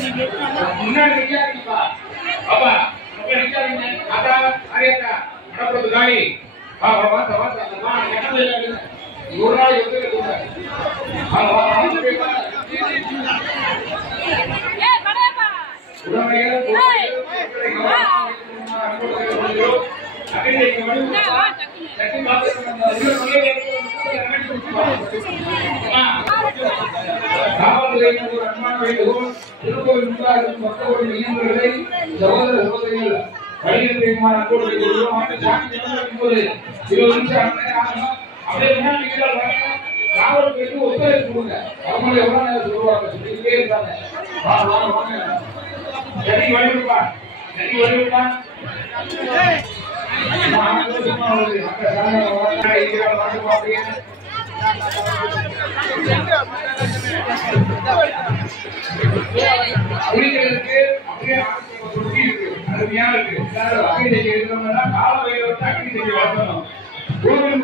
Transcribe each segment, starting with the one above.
முன்னாடி நிக்காதீங்கப்பா. பாப்பா அப்ப நிக்காதீங்க. அக்கா அரியக்கா நடப்பது காலி. வா வா வா வா வா என்ன இல்ல. ஒரு நாள் வந்து வா வா வா. ஏய் படேப்பா. உடனே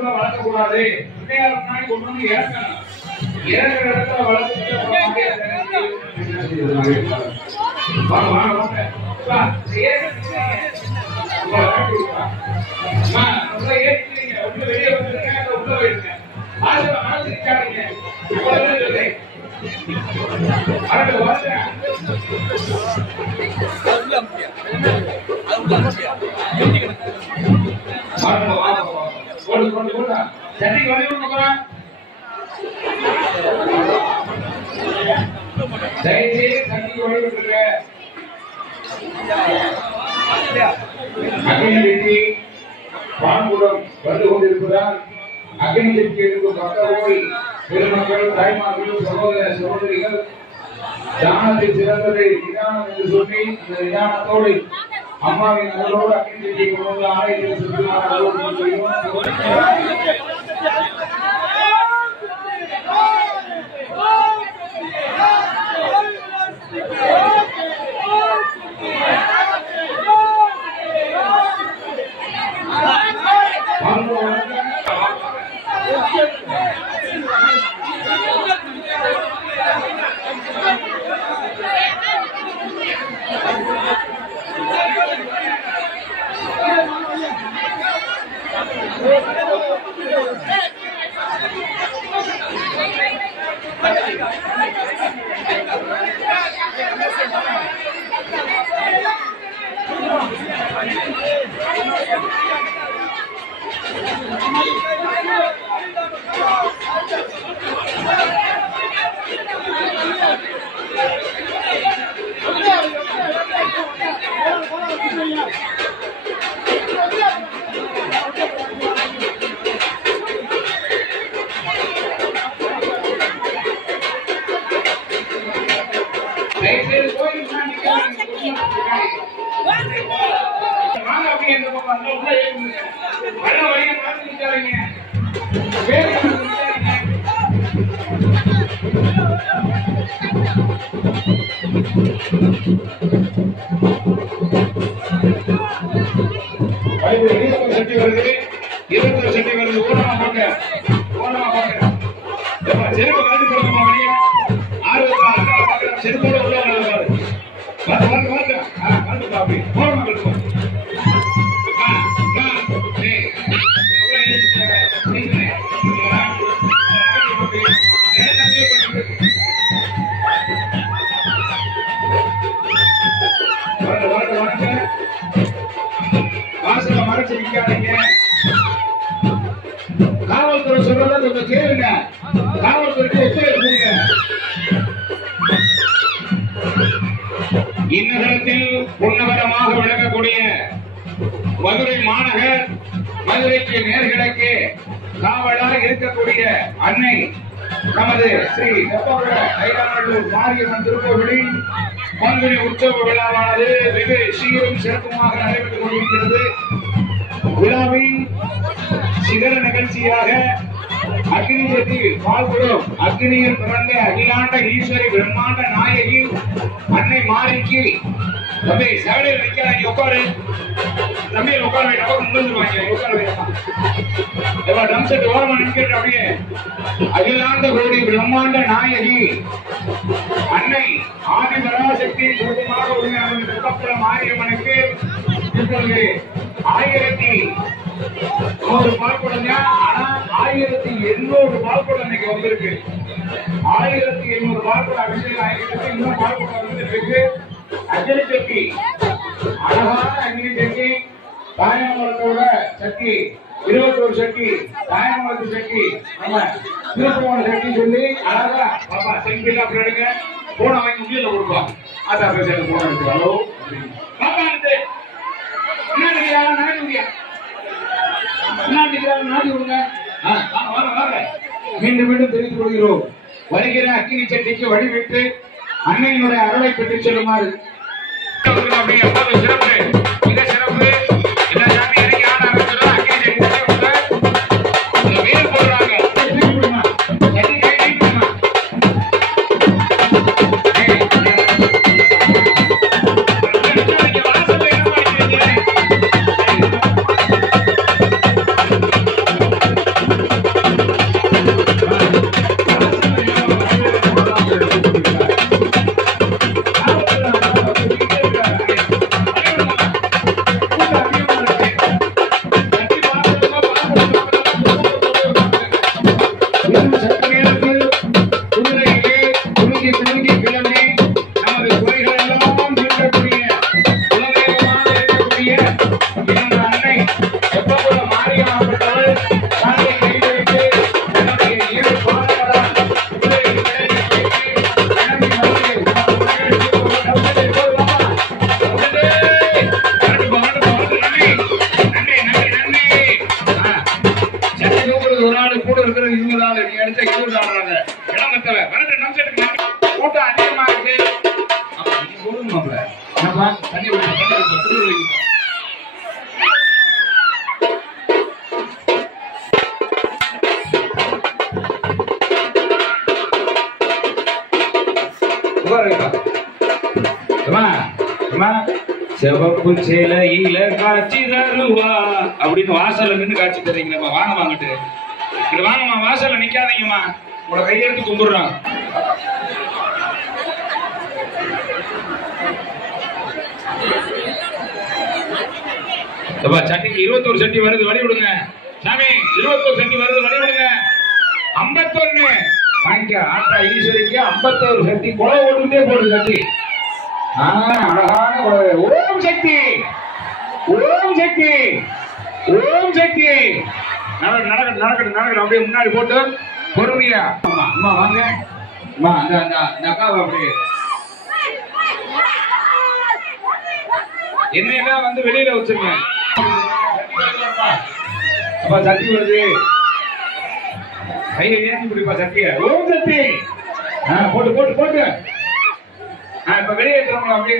வளர்க்கக்கூடாது. பான்புடம் வந்து கொண்டிருப்பதால் அக்னிக்கு இருக்கும் பக்தர்கள் பெருமக்கள் தாய்மார்கள் சகோதர சகோதரிகள் தானத்தில் சிறந்ததை நிதானம் என்று சொல்லி அந்த நிதானத்தோடு அம்மாவின் அருளோடு அக்னிக்கு கொண்டு வந்து ஆலயத்தில் சுற்றுலா காவல்துறை சொல்றத கொஞ்சம் கேளுங்க. காவல்துறைக்கு ஒத்துழைப்பு. இந்நகரத்தில் உன்னதமாக விளங்கக்கூடிய மதுரை மாநகர், மதுரைக்கு நேர்கிழக்கு காவலாக இருக்கக்கூடிய அன்னை நமது ஸ்ரீ ஐராநல்லூர் மாரியம்மன் திருக்கோவிலில் பங்குனி உற்சவ விழாவானது வெகு சீரும் சிறப்புமாக நடைபெற்றுக் கொண்டிருக்கிறது. விழாவின் சிகர நிகழ்ச்சியாக அக்னியில் பால்குடம் அக்னியில் பிறந்த அகிலாண்ட ஈஸ்வரி பிரம்மாண்ட நாயகி அன்னை மாறிக்கு தம்பி சேவடியில் நிற்கிறாங்க உட்காரு தம்பி உட்கார வை டவர் முடிஞ்சிருவாங்க உட்கார வை டம் செட் ஓரமா நிற்கிறது அப்படியே அகிலாண்ட கோடி பிரம்மாண்ட நாயகி அன்னை ஆதி பராசக்தி சொந்தமாக உரிமையாளர் வெப்பப்புற மாரியம்மனுக்கு இப்பொழுது 1100 பால்குடங்க. ஆனா 1800 பால்குடம் இன்னைக்கு வந்திருக்கு. 1800 பால்குடம் அபிஷேகம் ஆகிருக்கு. இன்னும் பால்குடம் வந்துட்டு இருக்கு. அக்னி சக்தி அழகான அக்னி சக்தி தாயமரத்தோட சக்தி 21 சக்தி தாயமரத்து சக்தி நம்ம திருப்போன சக்தி சொல்லி அழகா பாப்பா செல்ஃபில அப்படி எடுங்க போன வாங்கி முடியல கொடுப்போம். ஆத்தா பேச போன எடுத்து ஹலோ பாப்பா எடுத்து மீண்டும் மீண்டும் தெரிவித்துக் கொள்கிறோம். வருகிற அக்கினி சட்டிக்கு வழிவிட்டு அன்னையினுடைய அருளை பெற்று செல்லுமாறு சிறப்பு மிக சிறப்பு எல்லா சாமி இறங்கி ஆட ஆரம்பிச்சிடும். அக்கினி சட்டி வேறு போடுறாங்க செவப்பு சேலையில காட்சி தருவா அப்படின்னு வாசல்ல நின்று காட்சி தரீங்களா? வாங்க வாங்கிட்டு இங்க வாங்கம்மா, வாசல்ல நிக்காதீங்கம்மா, உங்களை கையெடுத்து கும்பிடுறோம். சட்டிக்கு 21 சட்டி வருது, வழி விடுங்க சாமி. 21 சட்டி வருது, வழி விடுங்க. 51 வாங்கிக்க ஆத்தா ஈஸ்வரிக்கு 51 சட்டி கொலை ஓட்டுட்டே போடுது சட்டி. அழகான ஓம் சக்தி, ஓம் சக்தி, ஓம் சக்தி. நடக்கட்டும் நடக்கட்டும் நடக்கட்டும். அப்படியே முன்னாடி போட்டு பொறுமையா அம்மா வாங்க அம்மா. அந்த அக்காவை அப்படியே என்னெல்லாம் வந்து வெளியில வச்சிருங்க. அப்பா சக்தி வருது, கையை ஏற்றி பிடிப்பா சக்திய. ஓம் சக்தி போட்டு போட்டு போட்டு இப்ப வெளியே இருக்கிறவங்க அப்படியே